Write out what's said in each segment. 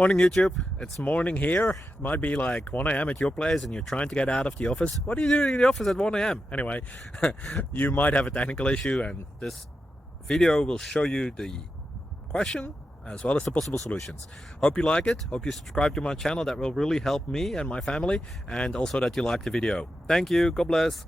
Morning YouTube, it's morning here. It might be like 1 a.m. at your place and you're trying to get out of the office. What are you doing in the office at 1 a.m.? Anyway, you might have a technical issue and this video will show you the question as well as the possible solutions. Hope you like it, hope you subscribe to my channel. That will really help me and my family, and also that you like the video. Thank you, God bless.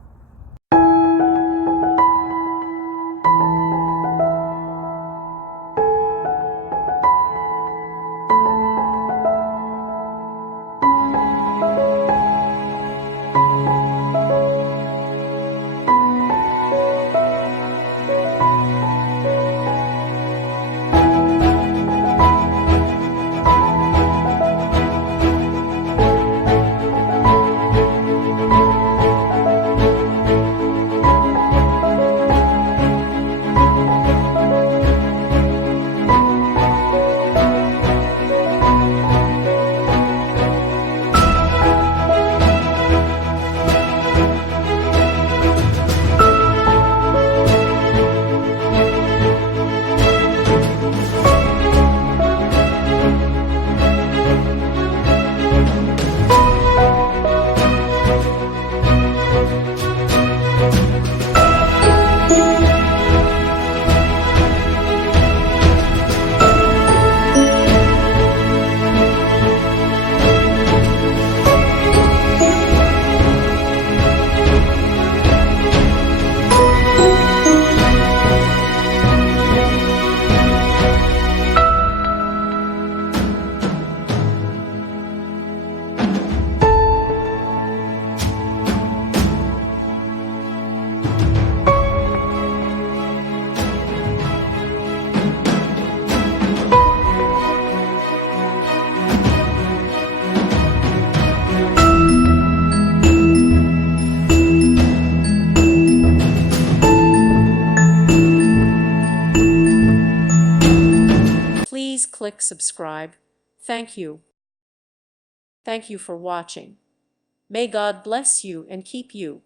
Please click subscribe. Thank you. Thank you for watching. May God bless you and keep you.